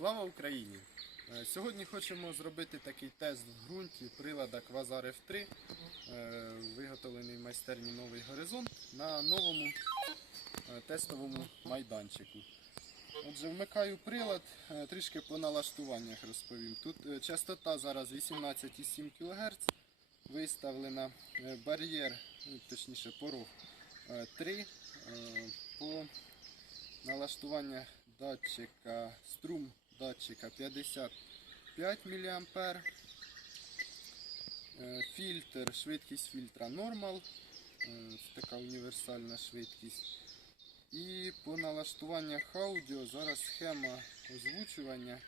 Слава Україні! Е, Сьогодні хочемо зробити такий тест в ґрунті прилада Квазар F3, е, виготовлений в майстерні Новий Горизонт на новому е, тестовому майданчику. Отже, вмикаю прилад, трішки по налаштуваннях розповім. Тут частота зараз 18,7 кГц, виставлена бар'єр, ну, точніше порог е, 3 е, по налаштування датчика, струм датчика 55 мА. Фільтр, швидкість фільтра нормал. Е, Це така універсальна швидкість. І по налаштуваннях аудіо зараз схема озвучування.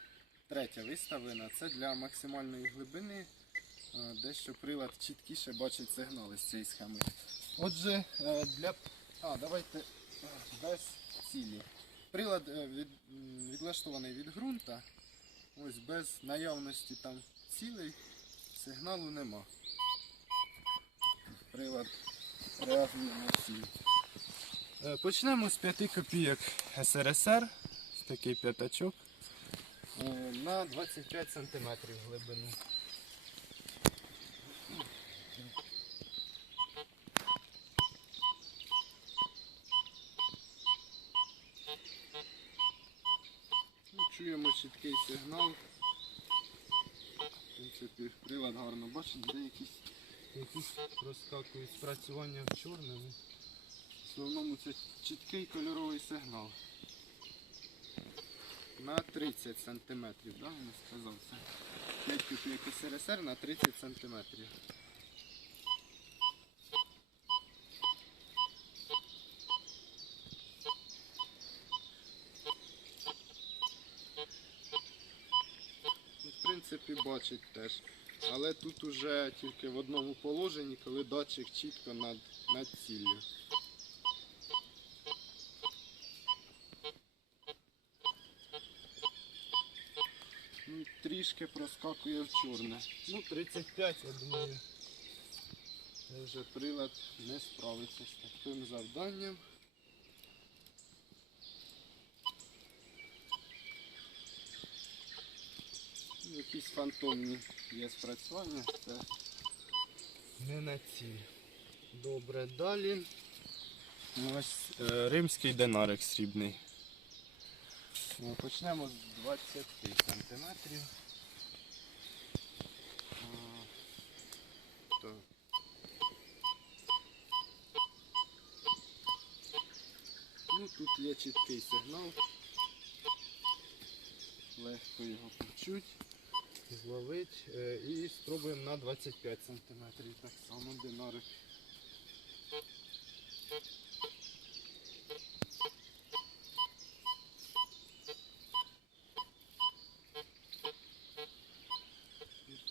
Третя виставлена. Це для максимальної глибини, е, дещо прилад чіткіше бачить сигнали з цієї схеми. Отже, е, для. А, давайте без цілі. Прилад е, від, відлаштований від ґрунта. Ось без наявності там цілей сигналу нема. Прилад реагує на. Е, Почнемо з 5 копійок СРСР. Такий п'ятачок. Е, На 25 см глибину. Чіткий сигнал. В принципі, прилад гарно бачить, де якісь, якісь розкакують спрацювання в чорному. В основному це чіткий кольоровий сигнал. На 30 см, да, я сказав це. 5 копійок СРСР на 30 см. Бачить теж. Але тут уже тільки в одному положенні, коли датчик чітко над, над ціллю. Ну, трішки проскакує в чорне. Ну, 35, я думаю. Це вже прилад не справиться з таким завданням. Якісь фантомні є спрацювання, це не на ціль. Добре, далі. Ось е, римський динарик срібний. Ну, Почнемо з 20 сантиметрів. Ну, тут є чіткий сигнал. Легко його почуть, зловить. Е, І спробуємо на 25 сантиметрів. Так само динарик.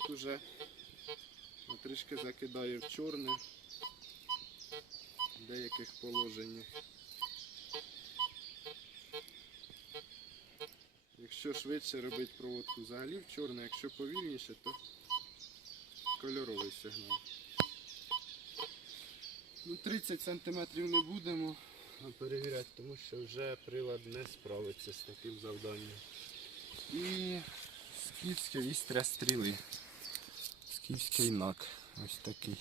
Уже трішки закидає в чорне в деяких положеннях. Якщо швидше робити проводку взагалі в чорне, якщо повільніше, то кольоровий сигнал. Ну, 30 см не будемо перевіряти, тому що вже прилад не справиться з таким завданням. І скіфське вістря стріли. Скіфський нак. Ось такий.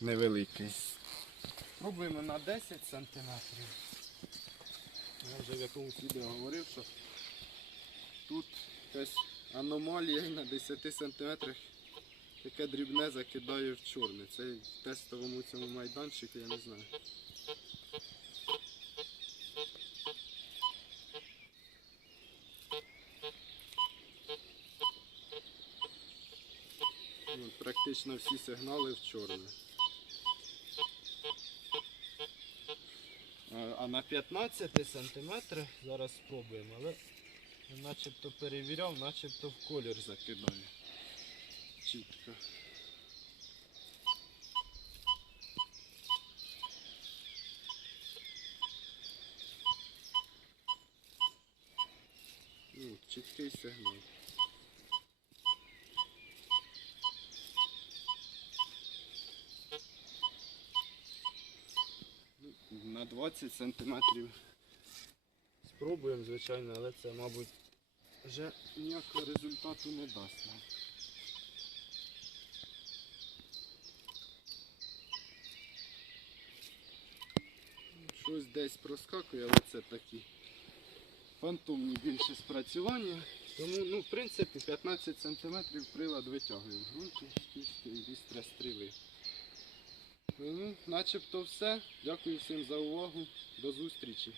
Невеликий. Пробуємо на 10 сантиметрів. Я вже в якомусь відео говорив, що тут якась аномалія на 10 сантиметрах таке дрібне закидає в чорне. Це в тестовому цьому майданчику, я не знаю. Ну, практично всі сигнали в чорне. А на 15 сантиметрах зараз спробуємо, але начебто перевіряв, начебто в колір закидає. Чітко. Чіткий сигнал. 20 сантиметрів спробуємо, звичайно, але це, мабуть, вже ніякого результату не дасть нам. Щось десь проскакує, але це такі фантомні більше спрацювання. Тому, ну, в принципі, 15 см прилад витягує в ґрунті і стріли. Ну, начебто все. Дякую всім за увагу. До зустрічі.